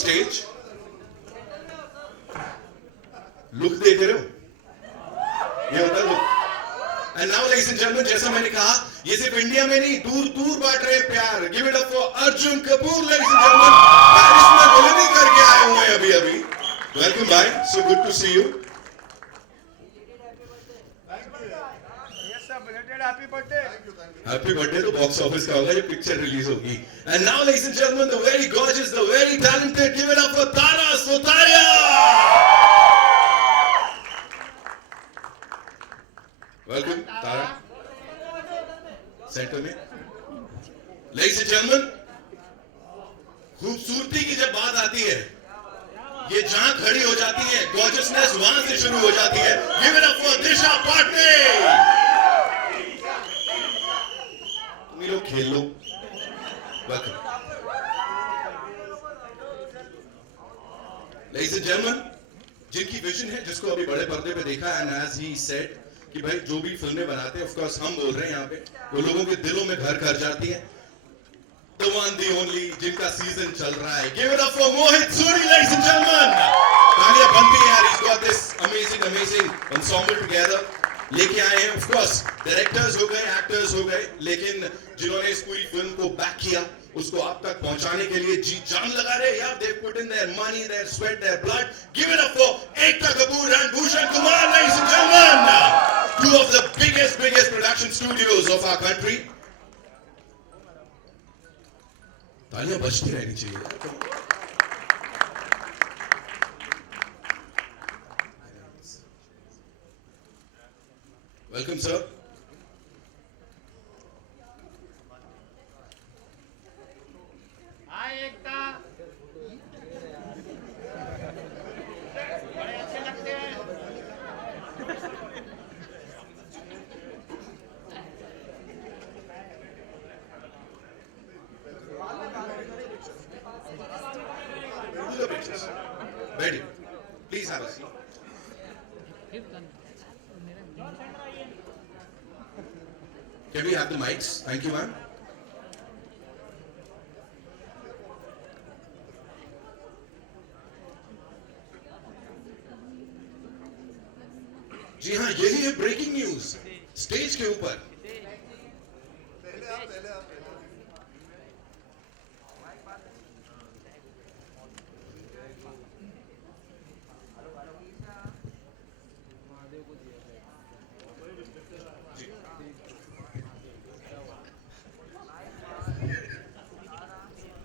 stage. Look देख रहे हो? ये होता है look. And now, ladies and gentlemen, जैसा मैंने कहा, ये सिर्फ इंडिया में नहीं, दूर-दूर बांट रहे हैं प्यार. Give it up for Arjun Kapoor, ladies and gentlemen. Paris में विलेनी करके आए हुए हैं अभी. Welcome, bye. So good to see you. Happy birthday to box office का होगा, ये picture release होगी. And now, ladies and gentlemen, the very gorgeous, the very talented, give it up for Sutaria. Welcome, Tara. Center में. Ladies and gentlemen, खूबसूरती की जब बात आती है, ये जहां खड़ी हो जाती है, gorgeousness वहां से शुरू हो जाती है. Give it up for Disha Patani. तुम लोग खेल लो. Welcome. Ladies and gentlemen, जिनकी विजन है, जिसको अभी बड़े पर्दे पे देखा, and as he said, कि भाई जो भी फिल्में बनाते हैं, of course हम बोल रहे हैं यहाँ पे, वो लोगों के दिलों में घर कर जाती हैं. The one, the only, जिनका सीजन चल रहा है. Give it up for Mohit Suri, ladies and gentlemen. तालियां बनती हैं यार. He's got this amazing ensemble together. लेके आए हैं, of course, डायरेक्टर्स हो गए, एक्टर्स हो गए, लेकिन जिन्होंने इस पूरी फिल्म को बैक किया, उसको आप तक पहुंचाने के लिए जी जान लगा रहे हैं. They put in their money, their sweat, their blood. Give it up for Ekta Kapoor and Bhushan Kumar, ladies and gentlemen. Two of the biggest production studios of our country. तालियां बजती रहनी चाहिए. Welcome, sir. Hi, Ekta. बड़े अच्छे लगते हैं. Ready? Please have a seat. Can we have the mics? Thank you, ma'am. जी हाँ, यही है ब्रेकिंग न्यूज स्टेज के ऊपर.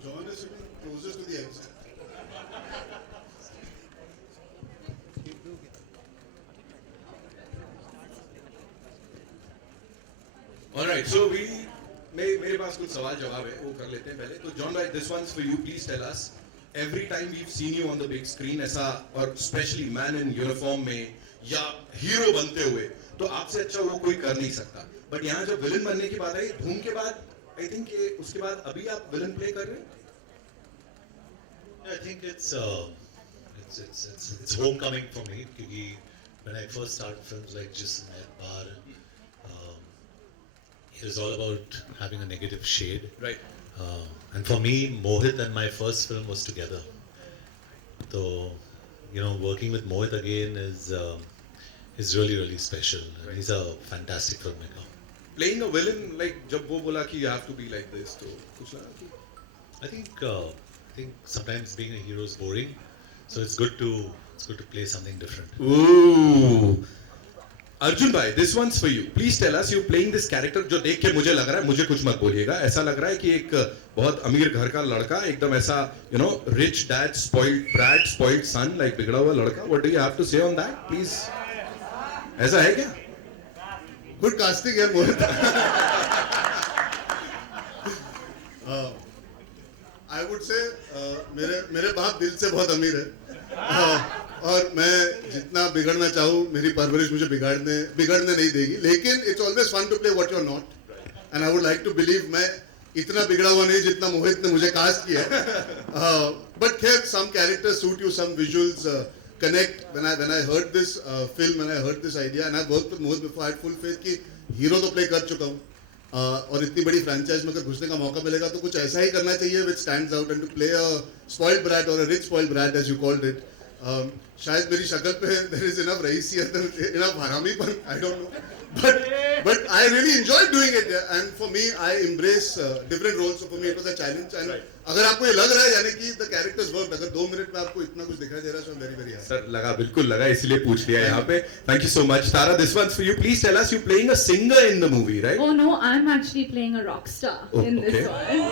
John is sitting closest to the exit. All right, so मेरे पास कुछ सवाल जवाब है, वो कर लेते हैं पहले. तो John भाई, this one's for you. Please tell us. Every time we've seen you on the big screen, ऐसा और especially man in uniform में या हीरो बनते हुए, तो आपसे अच्छा वो कोई कर नहीं सकता. बट यहाँ जब विलन बनने की बात आई, धूम के बाद, I think उसके बाद अभी आप विलन प्ले कर रहे हैं. I think it's homecoming for me. क्योंकि when I first started films like Just Bar, it was all about having a negative shade. Right. And for me, Mohit and my first film was together. So, working with Mohit again is really special. Right. He's a fantastic filmmaker. Playing a villain, like जब वो बोला कि you have to be like this, तो कुछ लगा कि I think sometimes being a hero is boring, so it's good to play something different. Ooh. Arjun bhai, this one's for you. Please tell us, you're playing this character जो देख के मुझे लग रहा है, मुझे कुछ मत बोलिएगा, ऐसा लग रहा है कि एक बहुत अमीर घर का लड़का, एकदम ऐसा, rich dad, spoiled brat, spoiled son, like बिगड़ा हुआ लड़का. What do you have to say on that, please? ऐसा है क्या? Good casting है Mohit. I would say मेरे बाप दिल से बहुत अमीर है. और मैं जितना बिगड़ना चाहूँ, मेरी परवरिश मुझे बिगड़ने नहीं देगी. लेकिन it's always fun to play what you're not. And I would like to believe मैं इतना बिगड़ा हुआ नहीं जितना मोहित ने मुझे कास्ट किया है. But खैर, some characters suit you, some visuals connect. When I heard this film, when I heard this idea, and I worked with Mohit before, I had full faith कि hero तो play कर चुका हूँ. और इतनी बड़ी फ्रेंचाइज में अगर घुसने का मौका मिलेगा तो कुछ ऐसा ही करना चाहिए which stands out and to play a spoiled brat और a rich spoiled brat as you called it. शायद मेरी शक्ल पे देयर इज इनफ रईसियत, इनफ हरामीपन, I don't know, but I really enjoyed doing it, and for me I embrace different roles, so for me it was a challenge. And अगर आपको ये लग रहा है यानी कि the characters worked, अगर 2 मिनट में आपको इतना कुछ दिखाई दे रहा है, so I'm very very happy. Sir लगा, बिल्कुल लगा, इसलिए पूछ लिया यहाँ पे. Thank you so much. Tara, this one's for you. Please tell us, you're playing a singer in the movie, right? Oh no, I'm actually playing a rock star in this one.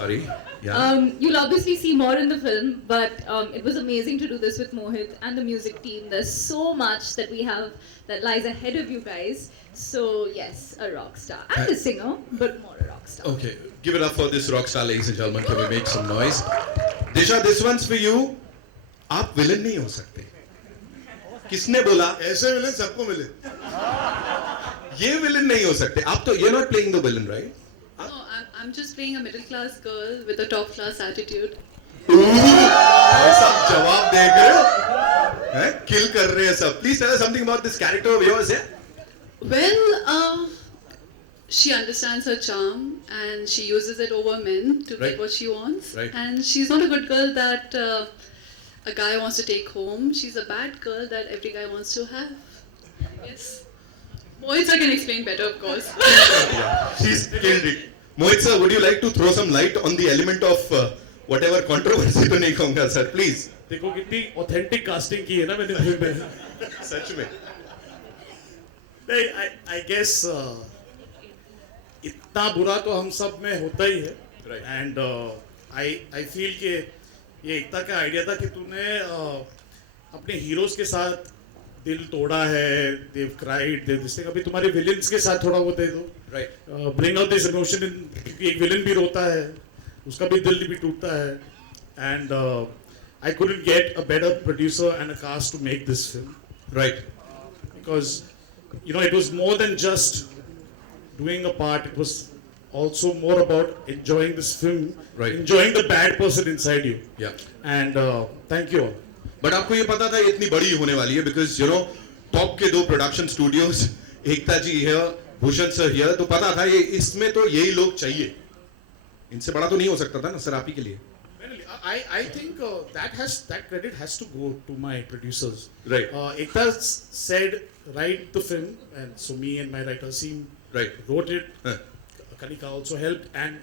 Sorry. Yeah. You'll obviously see more in the film, but it was amazing to do this with Mohit and the music team. There's so much that we have that lies ahead of you guys. So yes, a rock star. I'm a singer, but more a rock star. Okay, give it up for this rock star, ladies and gentlemen. Can we make some noise? Disha, this one's for you. आप villain नहीं हो सकते. किसने बोला? ऐसे villain सबको मिले. ये विलन नहीं हो सकते. आप तो you're not playing the villain, right? No, I'm just playing a middle class girl with a top class attitude. सब जवाब दे गए हैं, किल कर रहे हैं सब. Please tell us something about this character of yours. Well, she understands her charm and she uses it over men to Right. get what she wants. Right. And she's not a good girl that a guy wants to take home. She's a bad girl that every guy wants to have. Yes. Boys, I can explain better, of course. She's killed it. Mohit sir, would you like to throw some light on the element of whatever controversy तो नहीं कहूँगा sir, please. देखो कितनी authentic casting की है ना मैंने film में. सच में. नहीं, I guess इतना बुरा तो हम सब में होता ही है. Right. And I feel कि ये एकता का आइडिया था कि तूने अपने हीरोज के साथ दिल तोड़ा है, they've cried, they've this thing. अभी तुम्हारे विलेन्स के साथ थोड़ा वो दे दो. Right. Bring out this emotion in, क्योंकि एक विलेन भी रोता है, उसका भी दिल भी टूटता है. And I couldn't get a better producer and a cast to make this film. Right. Because it was more than just doing a part. It was also more about enjoying this film, Right. enjoying the bad person inside you. Yeah. And thank you all. But आपको ये पता था ये इतनी बड़ी होने वाली है, बिकॉज टॉप के 2 production studios, Ekta ji here, Bhushan sir here, तो पता था ये इसमें तो यही लोग चाहिए. इनसे बड़ा तो नहीं हो सकता था ना सर आप ही के लिए. I think that credit has to go to my producers. Right. Ekta said write the film, and so me and my writer team Right. wrote it. Huh. Kanika also helped, and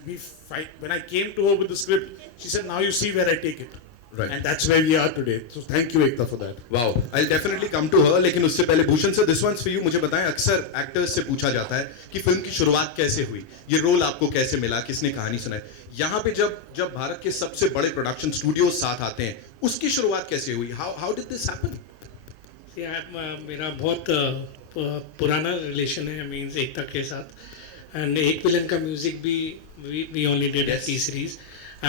when I came to her with the script, she said, "Now you see where I take it." Right. And that's where we are today. So thank you, Ekta, for that. Wow, I'll definitely come to her. लेकिन उससे पहले Bhushan sir, this one's for you. मुझे बताएं, अक्सर actors से पूछा जाता है कि फिल्म की शुरुआत कैसे हुई, ये रोल आपको कैसे मिला, किसने कहानी सुनाई. यहाँ पे जब भारत के सबसे बड़े प्रोडक्शन स्टूडियोज साथ आते हैं, उसकी शुरुआत कैसे हुई? How did this happen? मेरा बहुत पुराना रिलेशन है मीन्स एकता के साथ. एंड एक विलन का म्यूजिक भी we only did a T-series.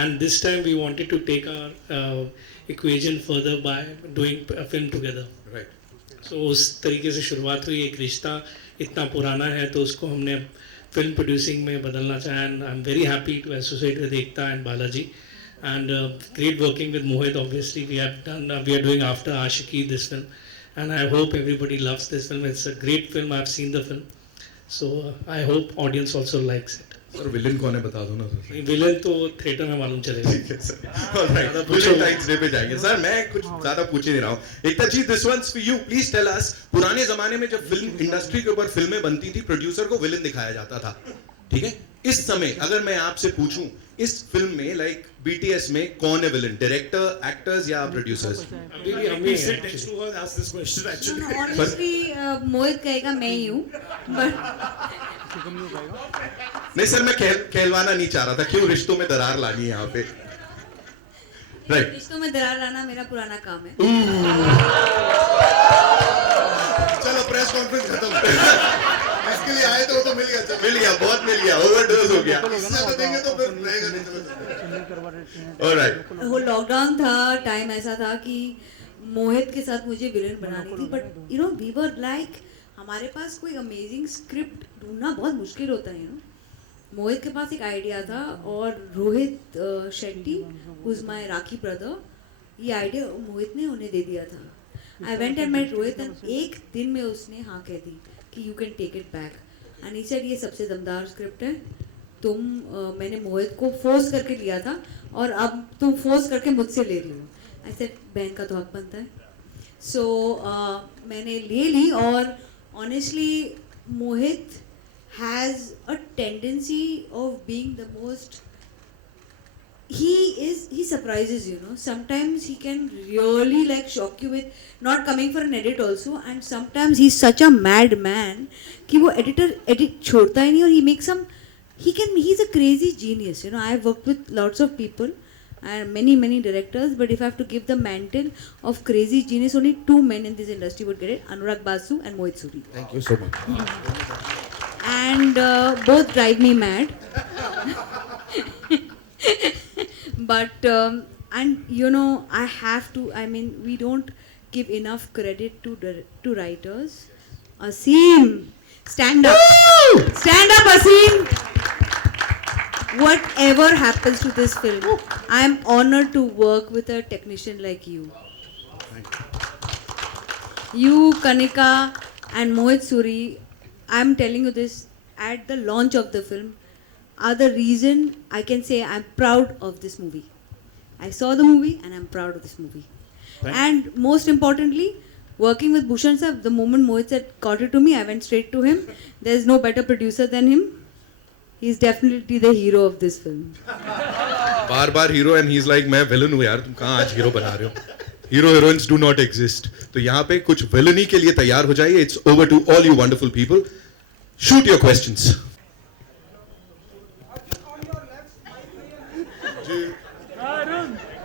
And this time we wanted to take our equation further by doing a film together. Right. So उस तरीके से शुरुआत हुई. एक रिश्ता इतना पुराना है तो उसको हमने फिल्म प्रोड्यूसिंग में बदलना चाहा. And I'm very happy to associate with Ekta and Balaji. And great working with Mohit. Obviously we are doing After Ashiki this film. And I hope everybody loves this film. It's a great film. I've seen the film. So I hope audience also likes it. Sir villain कौन है बता दो ना sir. Villain तो theatre में मालूम चलेगा. ठीक है सर. ऑलराइट, वैलेंटाइंस डे पे जाएंगे सर. मैं कुछ ज्यादा पूछ ही नहीं रहा हूँ. Ekta ji, this one's for you. Please tell us, पुराने जमाने में जब फिल्म इंडस्ट्री के ऊपर फिल्में बनती थी, प्रोड्यूसर को विलन दिखाया जाता था, ठीक है. इस समय अगर मैं आपसे पूछूं, इस फिल्म में लाइक BTS में कौन है विलन, डायरेक्टर, एक्टर्स या producers? We sit next to her and ask this question actually. Honestly, मोहित कहेगा मैं ही हूँ, नहीं सर, मैं कहलवाना नहीं चाह रहा था. क्यों रिश्तों में दरार लानी है यहाँ पे? राइट. रिश्तों में दरार लाना मेरा पुराना काम है. चलो प्रेस कॉन्फ्रेंस खत्म. इसके लिए आए तो मिल गया. मिल गया, बहुत मिल गया, ओवरडोज हो गया. इससे देंगे तो फिर रहेगा नहीं. चलो. ऑलराइट. वो लॉकडाउन था, टाइम ऐसा था कि मोहित के साथ मुझे विलेन बनानी थी, बट वी वर लाइक, हमारे पास कोई अमेजिंग स्क्रिप्ट ढूंढना बहुत मुश्किल होता है. मोहित के पास एक आइडिया था और Rohit Shetty, who is my rakhi brother, ये आइडिया मोहित ने उन्हें दे दिया था. I went and met Rohit and एक दिन में उसने हाँ कह दी कि you can take it back. And he said ये सबसे दमदार स्क्रिप्ट है, मैंने मोहित को फोर्स करके लिया था और अब तुम फोर्स करके मुझसे ले रही हो. आई सेड बहन का तो हक बनता है. सो मैंने ले ली और honestly Mohit has a tendency of being the most, he surprises, you know. Sometimes he can really like shock you with not coming for an edit also, and sometimes he's such a mad man कि वो edit छोड़ता ही नहीं और he makes some, he's a crazy genius, you know. I have worked with lots of people and many directors, but if I have to give the mantle of crazy genius, only two men in this industry would get it: Anurag Basu and Mohit Suri. Thank you so much. And both drive me mad. But and you know, I have to, I mean, we don't give enough credit to writers. Asim, stand up. Stand up, Asim. Whatever happens to this film, I am honored to work with a technician like you. You, Kanika and Mohit Suri, I am telling you this, at the launch of the film, are the reason I can say I'm proud of this movie. I saw the movie and I'm proud of this movie. And most importantly, working with Bhushan sir, the moment Mohit said, got it to me, I went straight to him. There's no better producer than him. He's definitely the hero of this film. Bar hero and he's like मैं villain हूँ यार, तुम कहाँ आज hero बना रहे हो? Hero heroines do not exist. तो यहाँ पे कुछ villainy के लिए तैयार हो जाइए. It's over to all you wonderful people. Shoot your questions.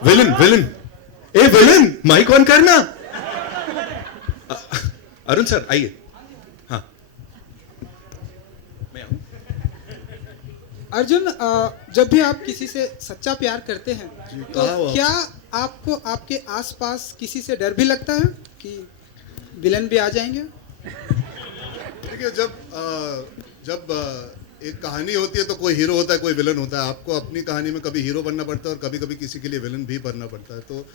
Villain a villain mike on करना. अरुण सर आइए. हाँ मैं आऊं. अर्जुन, जब भी आप किसी से सच्चा प्यार करते हैं तो क्या आपको आपके आसपास किसी से डर भी लगता है कि विलन भी आ जाएंगे? देखिए, जब एक कहानी होती है तो कोई हीरो होता है, कोई विलन होता है. आपको अपनी कहानी में कभी हीरो बनना पड़ता है और कभी कभी किसी के लिए विलन भी बनना पड़ता है. तो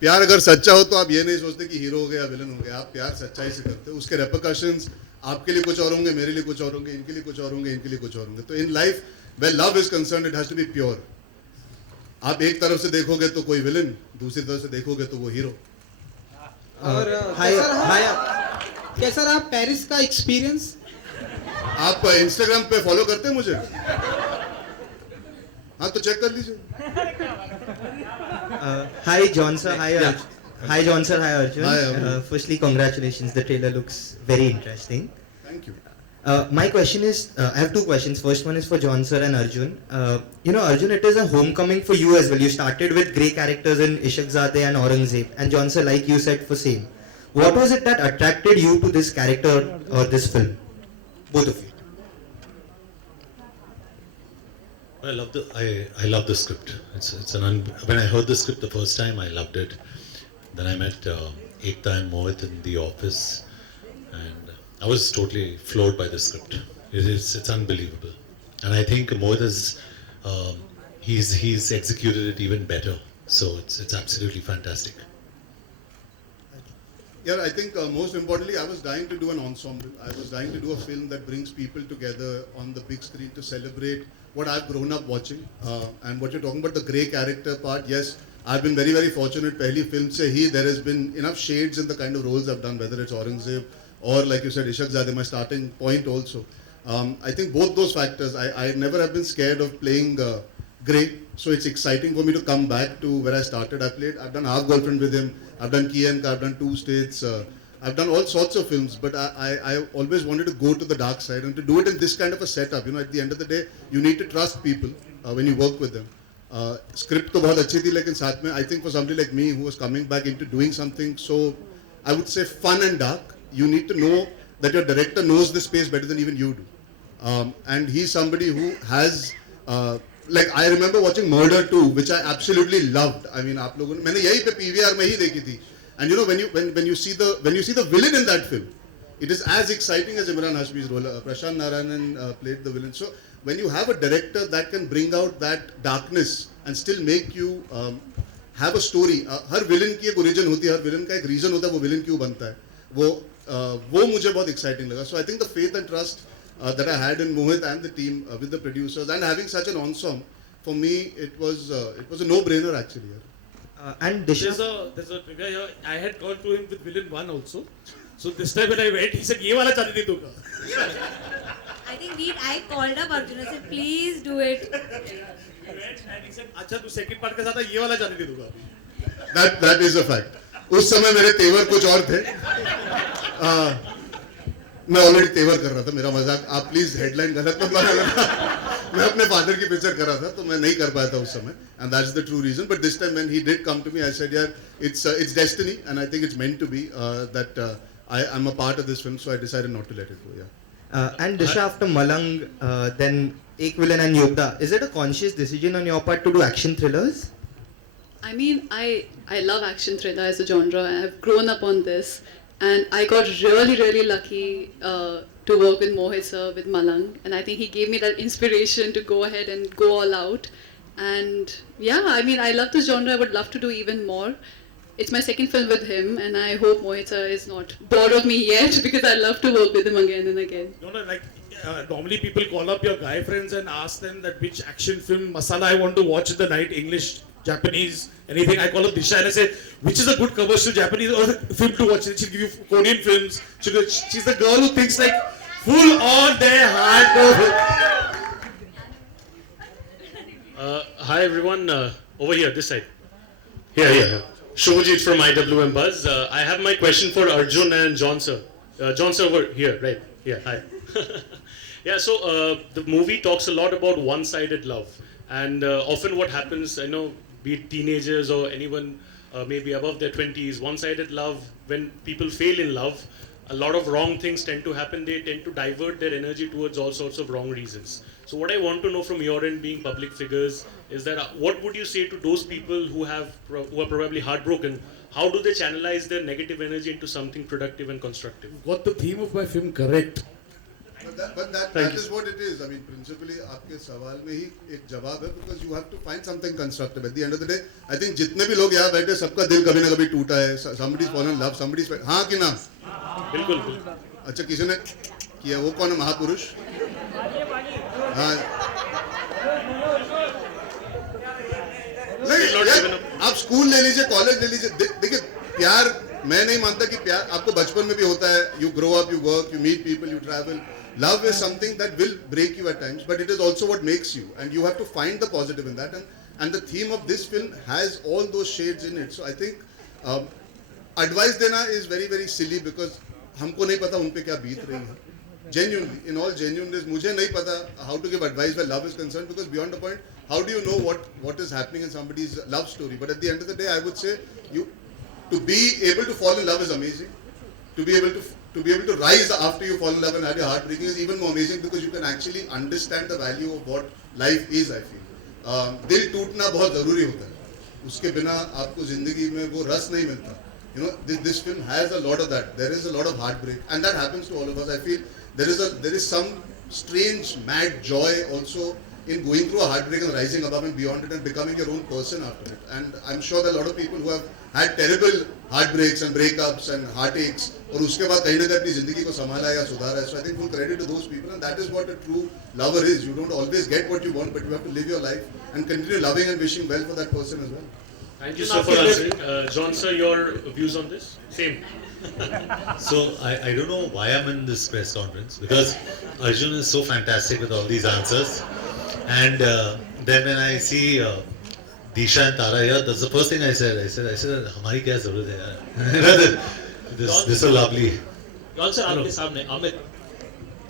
प्यार अगर सच्चा हो तो आप ये नहीं सोचते कि हीरो हो गया विलन हो गया. आप प्यार सच्चाई से करते हो. उसके रेपरकशंस आपके लिए कुछ और होंगे, मेरे लिए कुछ और होंगे, इनके लिए कुछ और होंगे, इनके लिए कुछ और होंगे. तो in life where love is concern, it has to be pure. आप एक तरफ से देखोगे तो कोई विलन, दूसरी तरफ से देखोगे तो वो हीरो. और कैसा रहा पेरिस का एक्सपीरियंस? आप इंस्टाग्राम पे फॉलो करते हैं मुझे? हाँ तो चेक कर लीजिए. Hi John sir, hi John sir, hi Arjun. Hi, firstly, congratulations. The trailer looks very interesting. Thank you. My question is, I have two questions. First one is for John sir and Arjun. You know, Arjun, it is a homecoming for you as well. You started with grey characters in Ishaqzadeh and Aurangzeb, and John sir, like you said, for same. What was it that attracted you to this character or this film? Both of you. I love the script. When I heard the script the first time, I loved it. Then I met Ekta and Mohit in the office, and I was totally floored by the script. It's unbelievable, and I think Mohit has he's executed it even better. So it's absolutely fantastic. Yeah, I think most importantly, I was dying to do an ensemble. I was dying to do a film that brings people together on the big screen to celebrate what I've grown up watching. And what you're talking about, the grey character part, yes, I've been very, very fortunate. Pehli film se hi, there has been enough shades in the kind of roles I've done, whether it's Aurangzeb or, like you said, Ishaqzadeh, my starting point also. I think both those factors, I never have been scared of playing grey. So it's exciting for me to come back to where I started. I've done Half Girlfriend with him. I've done Key and Ka, I've done Two States. I've done all sorts of films, but I always wanted to go to the dark side and to do it in this kind of a setup. You know, at the end of the day, you need to trust people when you work with them. Script to bahut achhi thi, lekin saath mein, I think for somebody like me who was coming back into doing something so, I would say, fun and dark, you need to know that your director knows the space better than even you do. And he's somebody who has, like I remember watching Murder 2, which I absolutely loved. I mean, आप लोगों ने, मैंने यही पे PVR में ही देखी थी. And you know, when you see the villain in that film, it is as exciting as Imran Hashmi's role. Prashant Narayanan played the villain. So when you have a director that can bring out that darkness and still make you have a story, her villain की एक origin होती है, हर villain का एक reason होता है वो villain क्यों बनता है, वो मुझे बहुत exciting लगा. So I think the faith and trust that I had in Mohit and the team with the producers, and having such an ensemble, for me it was a no-brainer actually. And Disha, there's a trivia here. I had gone to him with villain 1 also. So this time when I went, he said, "ये वाला चांदी दे दूँगा." I think I called up Arjun. I said, please do it. And he said, "अच्छा तू second part के साथ ये वाला चांदी दे दूँगा." That is a fact. उस समय मेरे तेवर कुछ और थे. मैं ऑलरेडी तेवर कर रहा था. मेरा मजाक आप प्लीज हेडलाइन गलत मत बनाना. मैं अपने फादर की पिक्चर कर रहा था तो मैं नहीं कर पाया था उस समय. And that's the true reason. But this time when he did come to me, I said, "Yeah, it's destiny, and I think it's meant to be that I'm a part of this film." So I decided not to let it go. Yeah. and Disha, after Malang, then Ek Villain and Yogda, is it a conscious decision on your part to do action thrillers? I mean, I love action thriller as a genre. I've grown up on this, and I got really lucky to work with Mohit sir with Malang, and I think he gave me that inspiration to go ahead and go all out. And yeah, I mean, I love this genre. I would love to do even more. It's my second film with him, and I hope Mohit sir is not bored of me yet because I love to work with him again and again. No, like normally people call up your guy friends and ask them that which action film masala I want to watch in the night, English, Japanese, anything. I call up Disha and I say, which is a good commercial Japanese or film to watch? She'll give you Korean films. She's the girl who thinks like full on their heart. Hi everyone, over here, this side. Here. Shobhajit from IWM Buzz. I have my question for Arjun and John sir. John sir over here, right? Yeah, hi. Yeah, so the movie talks a lot about one-sided love. And often what happens, I know, be it teenagers or anyone maybe above their 20s, one-sided love, when people fail in love, a lot of wrong things tend to happen. They tend to divert their energy towards all sorts of wrong reasons. So what I want to know from your end, being public figures, is that what would you say to those people who are probably heartbroken? How do they channelize their negative energy into something productive and constructive? Got the theme of my film correct. But that is what it is. I mean, principally, आपके सवाल में ही एक जवाब है, because you have to find something constructive. At the end of the day, I think जितने भी लोग यहाँ बैठे, सबका दिल कभी ना कभी टूटा है. Somebody's fallen in love, somebody's हाँ कि ना? बिल्कुल. अच्छा किसी ने किया, वो कौन है महापुरुष? हाँ. नहीं, आप स्कूल ले लीजिए, कॉलेज ले लीजिए. देखिए, प्यार मैं नहीं मानता कि प्यार आपको बचपन में भी होता है. You grow up, you work, you meet people, you travel. Love is something that will break you at times, but it is also what makes you, and you have to find the positive in that. And the theme of this film has all those shades in it. So I think advice देना is very silly, because हमको नहीं पता उन पे क्या बीत रही है. Genuinely, in all genuineness, मुझे नहीं पता how to give advice where love is concerned, because beyond the point, how do you know what is happening in somebody's love story? But at the end of the day, I would say to be able to fall in love is amazing. To be able to rise after you fall in love and have your heart breaking is even more amazing, because you can actually understand the value of what life is. I feel दिल टूटना बहुत जरूरी होता है. उसके बिना आपको जिंदगी में वो रस नहीं मिलता. You know, this film has a lot of that. There is a lot of heartbreak, and that happens to all of us. I feel there is some strange mad joy also in going through a heartbreak and rising above and beyond it and becoming your own person after it. And I'm sure that a lot of people who have had terrible heartbreaks and breakups and heartaches, और उसके बाद कहीं ना कहीं अपनी जिंदगी को संभाला या सुधारा है. So I think full credit to those people, and that is what a true lover is. You don't always get what you want, but you have to live your life and continue loving and wishing well for that person as well. Thank you so for answering. John sir, your views on this? Same. So I don't know why I'm in this press conference, because Arjun is so fantastic with all these answers, and then when I see Disha and Tara here, that's the first thing I said. I said हमारी क्या ज़रूरत है यार? This is so lovely. John sir, आपके सामने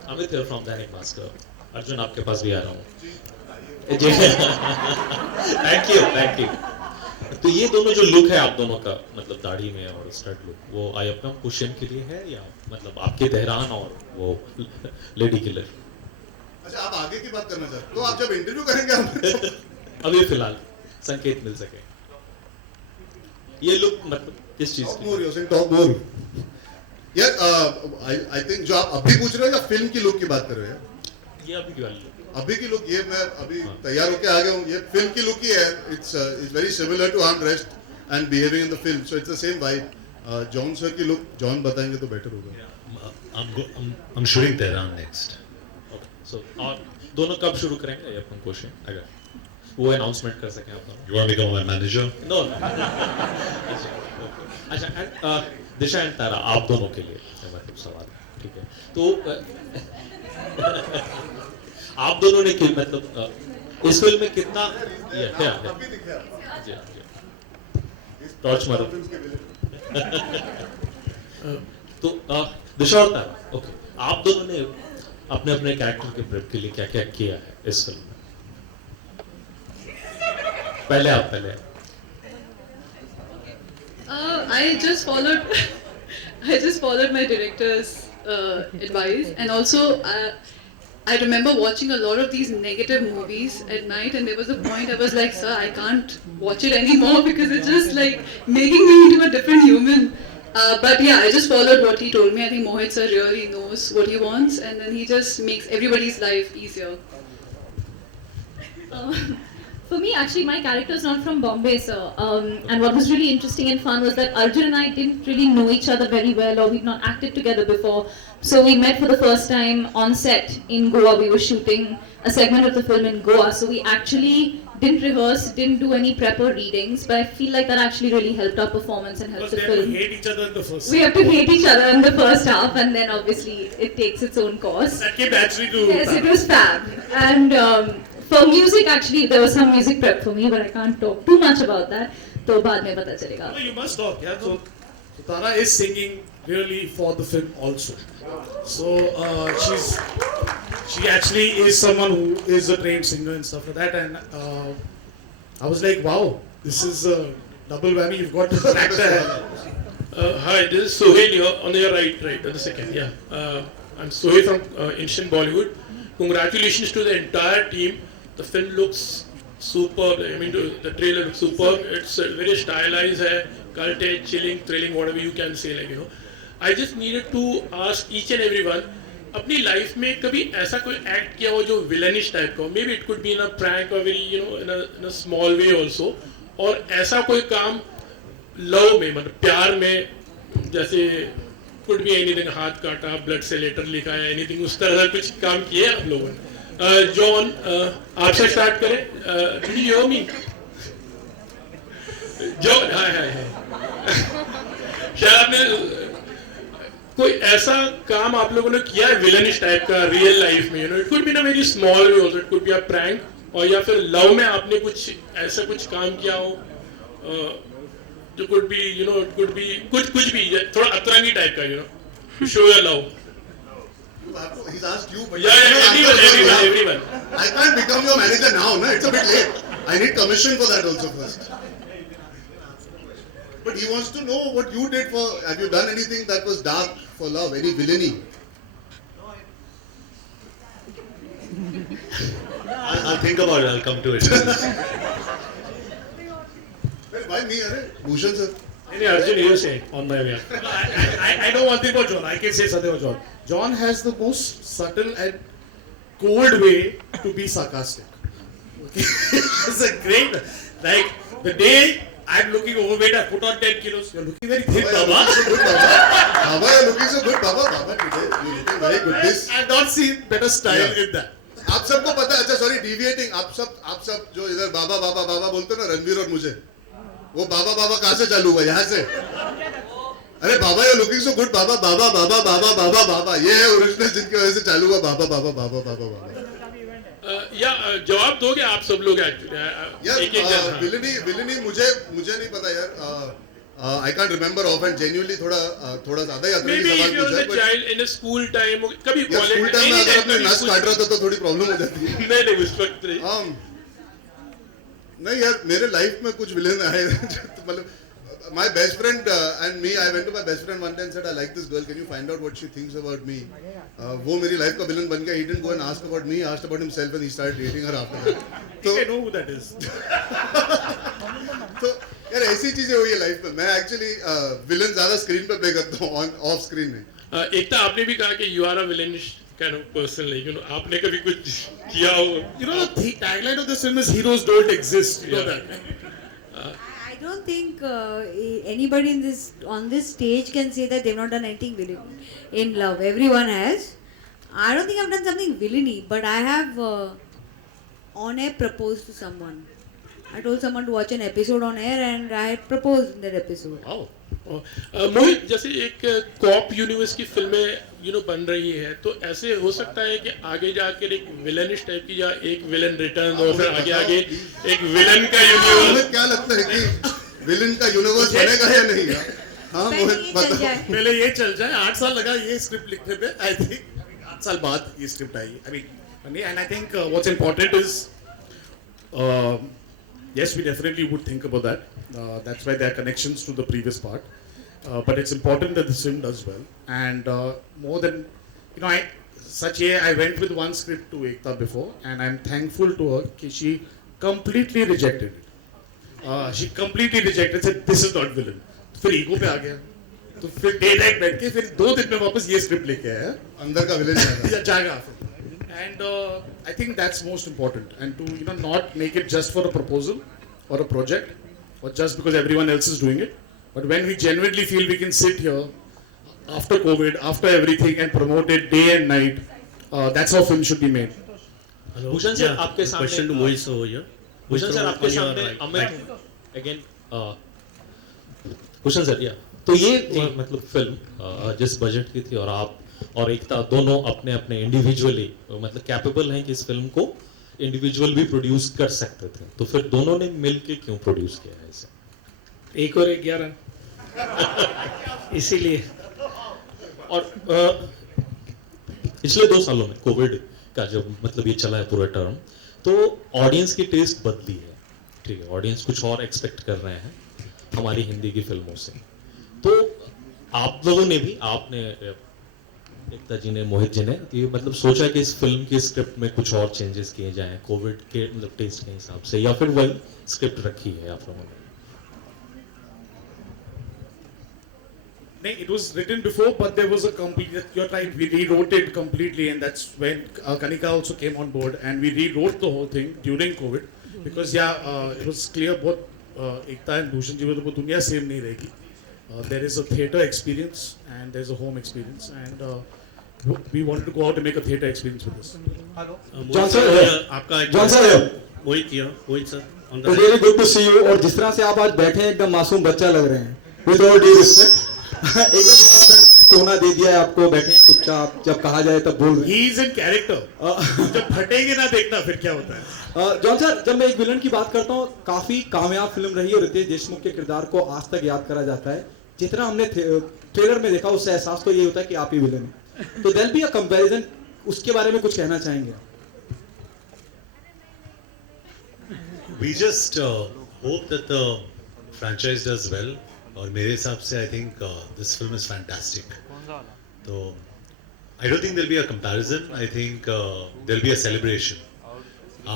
Amit here from Dainik Bhaskar. Arjun, आपके पास भी आ रहा हूँ. Thank you. तो ये दोनों जो लुक है आप दोनों का, मतलब दाढ़ी में और स्टड लुक, वो आई अपना कुशन के लिए है या मतलब आपके तेहरान और वो लेडी किलर? अच्छा, आप आगे की बात करना चाहते हो? तो आप जब इंटरव्यू करेंगे अभी फिलहाल संकेत मिल सके. ये लुक मतलब किस चीज की? टॉप मोर यार. आई थिंक जो आप अभी पूछ रहे हो या फिल्म की लुक की बात कर रहे हो? ये अभी की वाली लुक. अभी की लुक, ये मैं अभी तैयार होके आ गया हूँ. ये फिल्म की लुक ही है. It's very similar to arm rest and behaving in the film. So it's the same vibe. John sir की लुक जॉन बताएंगे तो बेटर होगा. I'm shooting Tehran next. सो और दोनों कब शुरू करेंगे ये अपन क्वेश्चन अगर वो अनाउंसमेंट कर सकें आप You want to become my manager? No अच्छा दिशा एंड तारा आप दोनों के लिए मतलब सवाल ठीक है तो आप दोनों ने मतलब इस फिल्म में कितना टॉर्च मारो तो दिशा और तारा ओके आप दोनों ने अपने अपने कैरेक्टर के प्रेप के लिए क्या क्या किया है इस फिल्म में पहले आप I just followed my director's advice, and also I remember watching a lot of these negative movies at night, and there was a point I was like, sir, I can't watch it anymore because it's just like making me into a different human. But yeah, I just followed what he told me. I think Mohit sir really knows what he wants, and then he just makes everybody's life easier. For me, actually, my character is not from Bombay, sir. And what was really interesting and fun was that Arjun and I didn't really know each other very well, or we'd not acted together before. So we met for the first time on set in Goa. We were shooting a segment of the film in Goa. So we actually didn't rehearse, didn't do any prep or readings, but I feel like that actually really helped our performance and helped the film. We have to hate each other in the first. We have to hate each other in the first half, and then obviously it takes its own course. That came naturally to. Yes, it was fab. And for music, actually, there was some music prep for me, but I can't talk too much about that. So, बाद में पता चलेगा. No, you must talk, yeah. So, Tara is singing really for the film also. So she actually is someone who is a trained singer and stuff like that. And I was like, wow, this is a double whammy. You've got an actor. Hi, this is Sohail here on your right, on the second. Yeah, I'm Sohail from Indian Bollywood. Congratulations to the entire team. The film looks superb. I mean, the trailer looks superb. It's very stylized, cult, chilling, thrilling, whatever you can say. Like, you know, I just needed to ask each and everyone. अपनी life में कभी ऐसा कोई act किया हो जो villainish type का हो, maybe it could be in a prank और very you know in a small way also, और ऐसा कोई काम लव में मतलब प्यार में जैसे कुड बी एनीथिंग, हाथ काटा, ब्लड से लेटर लिखा है, एनीथिंग उस तरह का कुछ काम किए आप लोगों ने. जॉन आपसे स्टार्ट करें. Do you hear me? John, hi hi hi. शायद आपने कोई ऐसा काम आप लोगों ने किया है विलनिश टाइप का रियल लाइफ में, you know, it could be in a very small way also, it could be a prank, और या फिर लव में आपने कुछ ऐसा कुछ काम किया हो जो could be you know, it could B कुछ भी थोड़ा अतरंगी टाइप का, you know, show your love. He's asked you, but yeah, everyone. I can't become your manager now, no? It's a bit late. I need commission for that also first. But he wants to know what you did for. Have you done anything that was dark for love? Any villainy? I'll think about it. I'll come to it. Why me, Are? Bhushan sir. Any Arjun, you say on my way. I know one thing about John. I can say something about John. John has the most subtle and cold way to be sarcastic. Okay? It's a great, like the day I'm looking overweight, I put on 10 kilos. You're looking very thin, Baba. Baba, you're looking so good, Baba. Baba, today you're looking very good. This. I've not seen better style in that. आप सबको पता है, अच्छा sorry deviating, आप सब जो इधर बाबा बाबा बाबा बोलते हो ना, रणवीर और मुझे, वो बाबा बाबा कहाँ से चालू हुआ? यहाँ से. अरे बाबा you're looking so good, बाबा बाबा बाबा बाबा बाबा बाबा, ये है ओरिजिनल जिनकी वजह से चालू हुआ बाबा बाबा बाबा बाबा बाबा. या जवाब दोगे आप सब लोग एक्चुअली. विलनी मुझे नहीं पता यार. I can't remember offhand. Genuinely थोड़ा ज़्यादा याद नहीं सवाल पूछा. Maybe if you child in a school time, कभी कॉलेज स्कूल टाइम में अगर अपने नस काट रहा था तो थोड़ी प्रॉब्लम हो जाती है. नहीं उस वक्त नहीं यार, मेरे लाइफ में कुछ विलेन आए मतलब my best friend and me, I went to my best friend one day and said, I like this girl, can you find out what she thinks about me? वो मेरी लाइफ का villain बन गया. He didn't go and ask about me, he asked about himself and he started dating her after that. So I know who that is. तो यार ऐसी चीजें हुई है लाइफ में. मैं एक्चुअली विलन ज्यादा स्क्रीन पे प्ले करता हूँ, ऑन ऑफ स्क्रीन में. एक तो आपने भी कहा कि you are a villainish kind of person, like, you know, आपने कभी कुछ किया हो. You know, the tagline of this film is heroes don't exist. You know that. I don't think anybody on this stage can say that they've not done anything in love. Everyone has. I don't think I've done something villainy, but I have on air proposed to someone. I told someone to watch an episode on air and I had proposed in that episode. मोहित, जैसे एक cop universe की फिल्में बन रही है, तो ऐसे हो सकता है कि आगे जाकर एक विलेनिश टाइप की या एक विलन रिटर्न और फिर आगे आगे एक विलन का यूनिवर्स. क्या लगता है कि विलन का यूनिवर्स बनेगा या नहीं? हाँ मोहित बताओ. पहले ये चल जाए. 8 साल लगा ये स्क्रिप्ट लिखने पे. आई थिंक 8 साल बाद ये script I. I mean and I think what's important is yes, we definitely would think about that. That's why there are connections to the previous part. But it's important that the film does well. And more than, I went with one script to Ekta before, and I'm thankful to her that she completely rejected it. She completely rejected, said, this is not villain. फिर ego पे आ गया. तो फिर day night बैठ के फिर 2 दिन में वापस ये स्क्रिप्ट लेके आया. अंदर का विलेन जाएगा. And I think that's most important, and to not make it just for a proposal or a project or just because everyone else is doing it, but when we genuinely feel we can sit here after COVID, after everything, and promote it day and night, that's how film should be made. Bhushan sir आपके सामने question to Mohit over here. Bhushan sir आपके सामने Amit again Bhushan sir या तो ये मतलब film जिस budget की थी और आप और एकता दोनों अपने अपने इंडिविजुअली मतलब कैपेबल हैं कि इस फिल्म को इंडिविजुअल भी प्रोड्यूस कर सकते थे, तो फिर दोनों ने मिलके क्यों प्रोड्यूस किया है इसे? 1 और 1 11 इसीलिए. और पिछले 2 सालों में कोविड का जब मतलब ये चला है पूरा टर्म, तो ऑडियंस की टेस्ट बदली है. ठीक है, ऑडियंस कुछ और एक्सपेक्ट कर रहे हैं हमारी हिंदी की फिल्मों से. तो आप लोगों ने भी, आपने एकता जी ने, मोहित जी ने ये मतलब सोचा कि इस फिल्म की स्क्रिप्ट में कुछ और चेंजेस किए जाएं कोविड के मतलब टेस्ट के हिसाब से, या फिर वही स्क्रिप्ट रखी है आप लोगों ने? नहीं, it was written before, but there was a complete. You're right. We rewrote it completely, and that's when Kanika also came on board, and we rewrote the whole thing during COVID, because it was clear both Ekta and Bhushan ji वो दुनिया same नहीं रहेगी. There is a theatre experience and there's a home experience, and we wanted to go out and make a theatre experience with this. Hello. John sir, आपका John sir, Mohit sir. It's really good to see you. और जिस तरह से आप आज बैठे हैं एकदम मासूम बच्चा लग रहे हैं. With all due respect, एकदम कोना दे दिया है आपको, बैठे चुपचाप, जब कहा जाए तब बोल रहे हैं. He is in character. जब फटेंगे ना देखना फिर क्या होता है. जॉन सर, जब मैं एक विलन की बात करता हूँ, काफी कामयाब फिल्म रही है. रितेश देशमुख के किरदार को आज तक याद करा जाता है. जितना हमने ट्रेलर में देखा उससे एहसास तो ये होता है कि आप ही विलन हैं. तो देयर बी अ कंपैरिजन, उसके बारे में कुछ कहना चाहेंगे? We just hope that the franchise does well. और मेरे हिसाब से I think this film is fantastic. तो I don't think there'll be a comparison. I think there'll be a celebration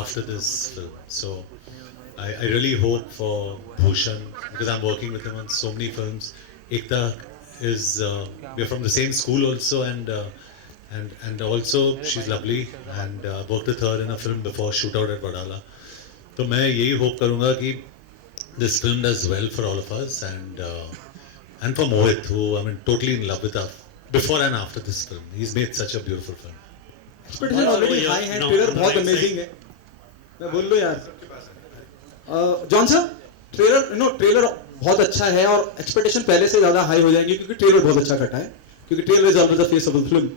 after this film. So I really hope for Bhushan, because I'm working with him on so many films. Ekta is we're from the same school also, and also she's lovely, and worked with her in a film before, Shootout at Vadala. तो मैं यही hope करूँगा कि this film does well for all of us, and for Mohit, who I'm totally in love with her before and after this film. He's made such a beautiful film. Expectation already high है, trailer बहुत amazing है. मैं बोल लो यार. John sir, trailer बहुत अच्छा है और एक्सपेक्टेशन पहले से ज़्यादा हाई हो जाएंगे क्योंकि ट्रेलर बहुत अच्छा कटा है, क्योंकि trailer is always the face of the film.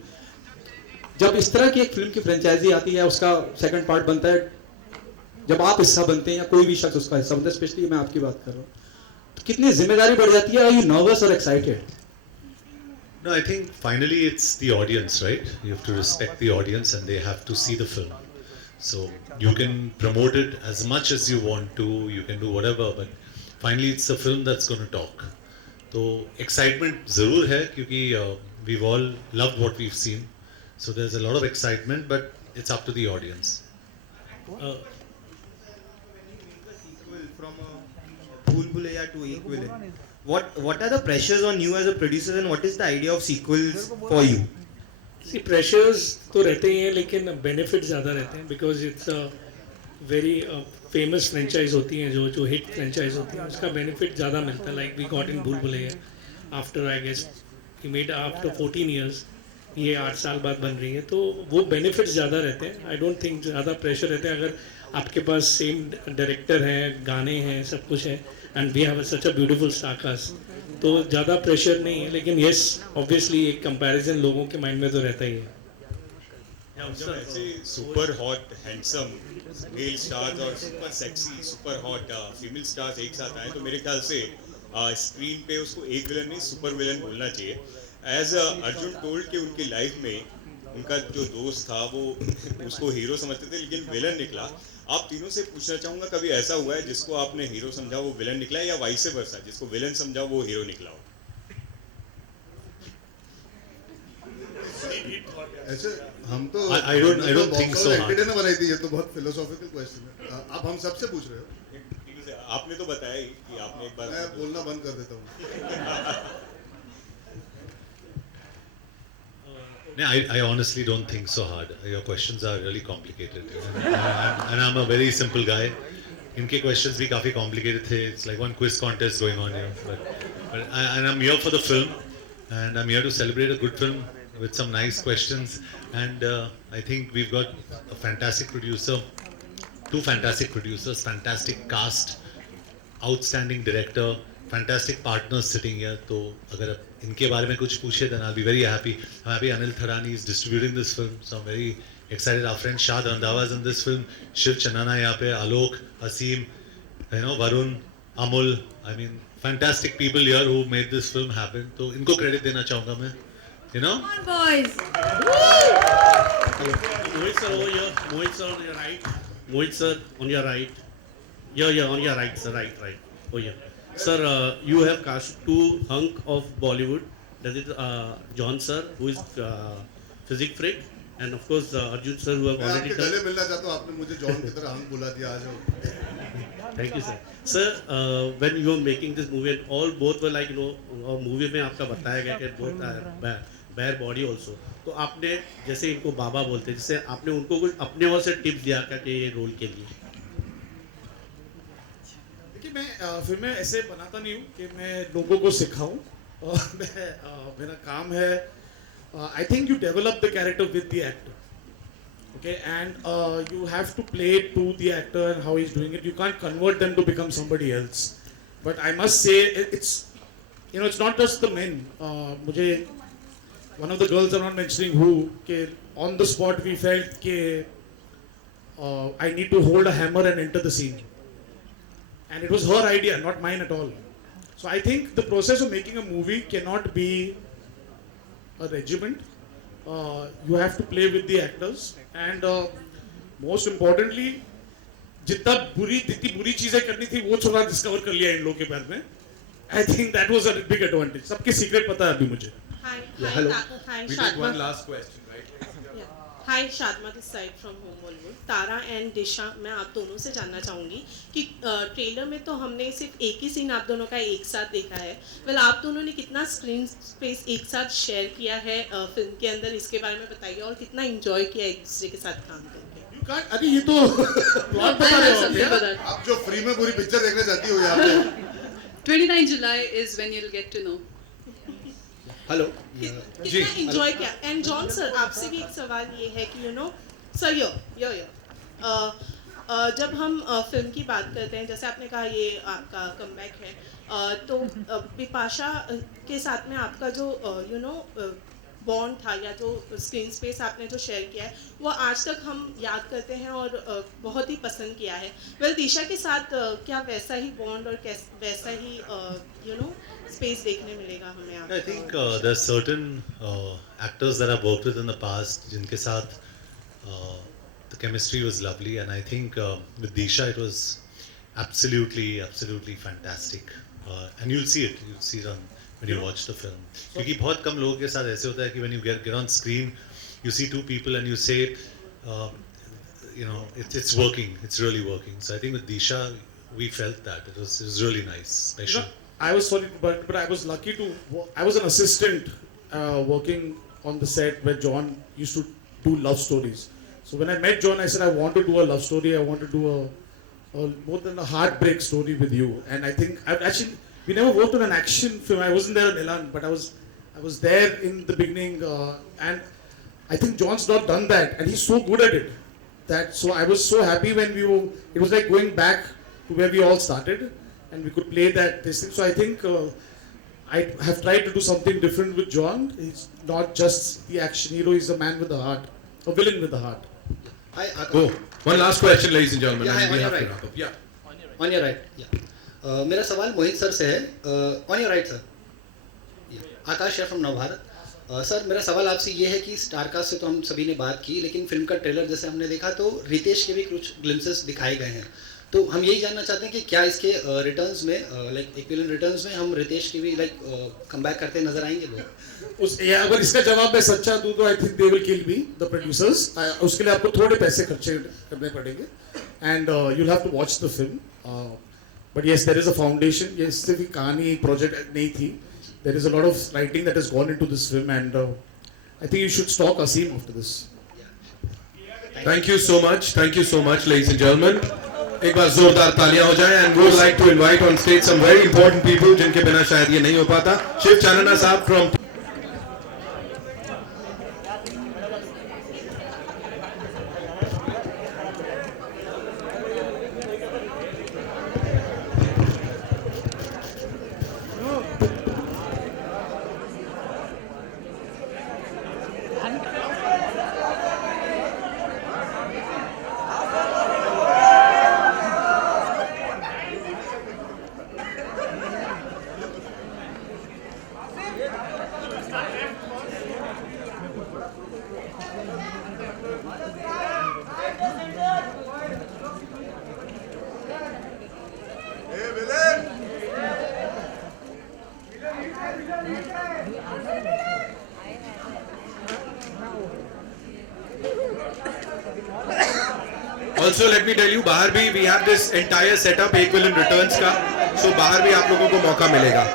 जब इस तरह की एक फिल्म की फ्रेंचाइजी आती है, उसका सेकंड पार्ट बनता है, जब आप हिस्सा बनते हैं या कोई भी शख्स उसका हिस्सा बनता है, स्पेशली मैं आपकी बात कर रहा हूँ, तो कितनी जिम्मेदारी बढ़ जाती है? आर यू नर्वस और excited? No, I think finally it's the audience, right? You have to respect the audience and they have to see the film. So you can promote it as much as you want to, you can do whatever, but finally it's the film that's going to talk. So excitement ज़रूर है क्योंकि we've all loved what we've seen. So there's a lot of excitement, but it's up to the audience. From a Bhool Bhulaiya to Ek Villain, what are the pressures on you as a producer, and what is the idea of sequels for you? See, pressures तो रहते ही हैं, लेकिन benefits ज़्यादा रहते हैं, because it's a very famous franchise होती हैं, जो hit franchise होती हैं, उसका benefit ज़्यादा मिलता है. Like we got in Bhool Bhulaiya after, I guess, he made after 14 years, ये 8 साल बाद बन रही है, तो वो बेनिफिट्स ज़्यादा रहते हैं. आई डोंट थिंक ज़्यादा प्रेशर रहते हैं अगर आपके पास सेम डायरेक्टर है, गाने हैं, सब कुछ है, and we have such a beautiful star cast, तो ज़्यादा प्रेशर नहीं है. लेकिन येस, ऑब्वियसली एक कंपैरिजन लोगों के माइंड में तो रहता ही है. जब ऐसे super hot handsome male stars और super sexy super hot female stars एक साथ आए तो मेरे ख्याल से स्क्रीन पे उसको एक विलन नहीं सुपर विलन बोलना चाहिए. एज अर्जुन टोल्ड कि उनकी लाइफ में उनका जो दोस्त था वो उसको हीरो समझते थे लेकिन विलन निकला. आप तीनों से पूछना चाहूँगा कभी ऐसा हुआ है जिसको आपने हीरो समझा वो विलन निकला या वाइस वर्सा जिसको विलन समझा वो हीरो निकला हो? ऐसे हम तो I don't think so. एंटीडे ने बनाई थी, ये तो बहुत फिलोसॉफिकल क्वेश्चन है. आप हम सबसे पूछ रहे हो. आपने तो बताया ही कि आपने एक बार. मैं बोलना बंद कर देता हूँ. No, I honestly don't think so hard. Your questions are really complicated, and I'm a very simple guy. इनके questions भी काफी complicated थे. It's like one quiz contest going on here. And I'm here for the film, and I'm here to celebrate a good film with some nice questions. And I think we've got a fantastic producer, two fantastic producers, fantastic cast, outstanding director, fantastic partners sitting here. तो अगर आप इनके बारे में कुछ पूछे then I'll be very happy. I'm happy Anil Tharani is distributing this film, so I'm very excited. Our friend Shad Randhawa is in this film, Shiv Chanana यहाँ पे, Alok, Asim, Varun, Amul. I mean, fantastic people here who made this film happen. तो इनको credit देना चाहूँगा मैं. Come on, boys. Mohit sir over here. Mohit sir on your right. Mohit sir on your right. Yeah, on your right, sir. Right. Oh yeah. Sir, you have cast two hunk of Bollywood. That is John sir, who is physics freak, and of course Arjun sir, who have already done. गले मिलना चाहता हूँ. आपने मुझे John की तरह hunk बुला दिया. आ जाओ. Thank you, sir. Sir, when you were making this movie, and both were like movie में आपका बताया गया कि both bare body also. तो आपने जैसे इनको बाबा बोलते हैं, जैसे आपने उनको कुछ अपने ओर से टिप्स दिया क्या कि ये रोल के लिए? देखिए मैं फिल्में ऐसे बनाता नहीं हूँ कि मैं लोगों को सिखाऊं. मेरा काम है I think you develop the character with the actor. Okay, and you have to play to the actor and how he's doing it. You can't convert them to become somebody else. But I must say, it's not just the men. मुझे one of the girls, I'm not mentioning who, कि on the spot we felt कि I need to hold a hammer and enter the scene. And it was her idea, not mine at all. So I think the process of making a movie cannot be a regiment. You have to play with the actors. And most importantly, जितना बुरी चीजें करनी थी वो थोड़ा discover कर लिया इन लोगों के बारे में. I think that was a big advantage. सबके सीक्रेट पता है अभी मुझे. Hi, We take one last question, right? Hi, Shadma this side from Home Bollywood. Tara and Disha, मैं आप दोनों से जानना चाहूँगी कि ट्रेलर में तो हमने सिर्फ एक ही सीन आप दोनों का एक साथ देखा है. वेल आप दोनों ने कितना स्क्रीन स्पेस एक साथ शेयर किया है फिल्म के अंदर, इसके बारे में बताइए, और कितना एंजॉय किया एक दूसरे के साथ काम करके. अरे ये तो प्लॉट बता रहे हो आप जो फ्री में पूरी पिक्चर देखना चाहती हो यहाँ पे. 29 July is when you'll get to know. Hello. कितना एंजॉय किया. एंड जॉन सर, आपसे भी एक सवाल ये है कि सर जब हम फिल्म की बात करते हैं, जैसे आपने कहा ये आपका कमबैक है, तो बिपाशा के साथ में आपका जो बॉन्ड था या जो स्क्रीन स्पेस आपने जो शेयर किया है वो आज तक हम याद करते हैं और बहुत ही पसंद किया है. वेल दिशा के साथ क्या वैसा ही बॉन्ड और वैसा ही स्पेस देखने मिलेगा हमें? I think there's certain actors that I've worked with in the past जिनके साथ the chemistry was lovely, and I think with Disha it was absolutely fantastic, and you'll see it when you watch the film. क्योंकि बहुत कम लोगों के साथ ऐसे होता है कि when you get on screen you see two people and you say it's working, it's really working. So I think with Disha we felt that it was really nice, special. I was sorry, but I was lucky to. I was an assistant working on the set where John used to do love stories. So when I met John, I said I want to do a love story. I want to do a more than a heartbreak story with you. And I think we never worked on an action film. I wasn't there in Elan, but I was I was there in the beginning, and I think John's not done that, and he's so good at it. That so I was so happy when it was like going back to where we all started, and we could play this thing. So I think I have tried to do something different with John. He's not just the action hero; he's a man with a heart, a villain with a heart. Oh, one last question, ladies and gentlemen. Yeah, and we on have your to right. wrap up. Yeah. On your right. Yeah. मेरा सवाल मोहित sir से है. On your right, sir. आकाश है from Navbharat. Sir मेरा सवाल आपसे ये है कि स्टारकास्ट से तो हम सभी ने बात की, लेकिन फिल्म का ट्रेलर जैसे हमने देखा तो रितेश के भी कुछ ग्लिम्सेस दिखाए गए हैं. तो हम यही जानना चाहते हैं कि क्या इसके रिटर्न्स में लाइक इक्विवेलेंट रिटर्न्स में हम रितेश के भी लाइक कमबैक करते नजर आएंगे लोग. अगर इसका जवाब मैं सच्चा दूं तो I think they will kill me the producers. उसके लिए आपको थोड़े पैसे खर्चे करने पड़ेंगे, and you have to watch the film. But yes there is a foundation. ये सिर्फ एक कहानी प्रोजेक्ट नहीं थी. There is a lot of writing that has gone into this film, and I think you should stalk Asim after this. Thank you so much. Thank you so much, ladies and gentlemen. एक बार जोरदार तालियां हो जाएं, and would like to invite on stage some very important people जिनके बिना शायद ये नहीं हो पाता. शिव चानना साहब from Also, let me tell you, बाहर भी we have this entire setup एक विलन रिटर्न्स का, so बाहर भी आप लोगों को मौका मिलेगा.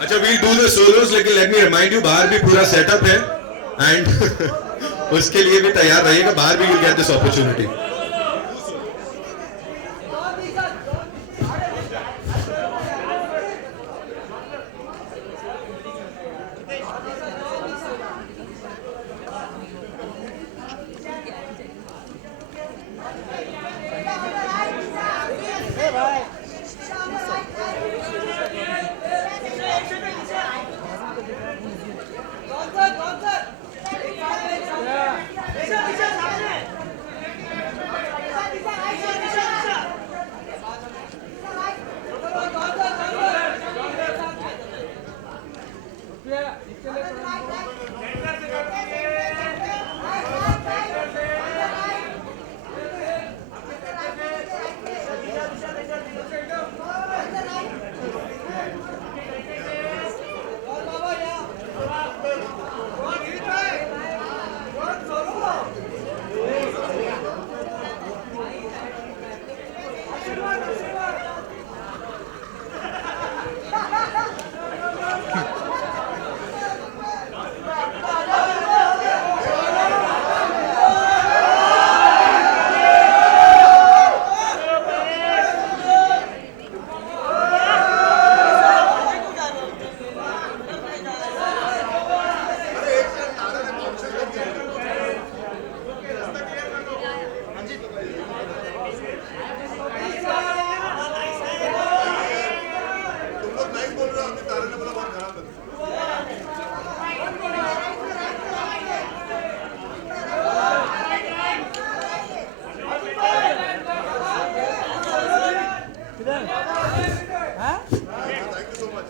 अच्छा, we'll do the solos, लेकिन let me remind you, बाहर भी पूरा setup है, and उसके लिए भी तैयार रहिएगा. बाहर भी you'll get this opportunity. बोल रहे हो, अपने तारे ने बोला बहुत खराब लग थैंक यू सो मच।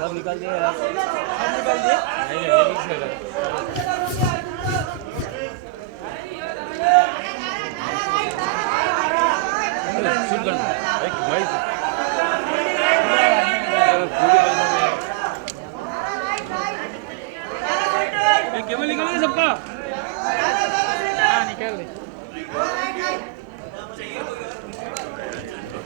सब निकाल दिया यार, सब निकाल दिया। नहीं ये मिक्स कर शूट करना एक भाई केवल निकल गया सबका। हाँ निकाल दे।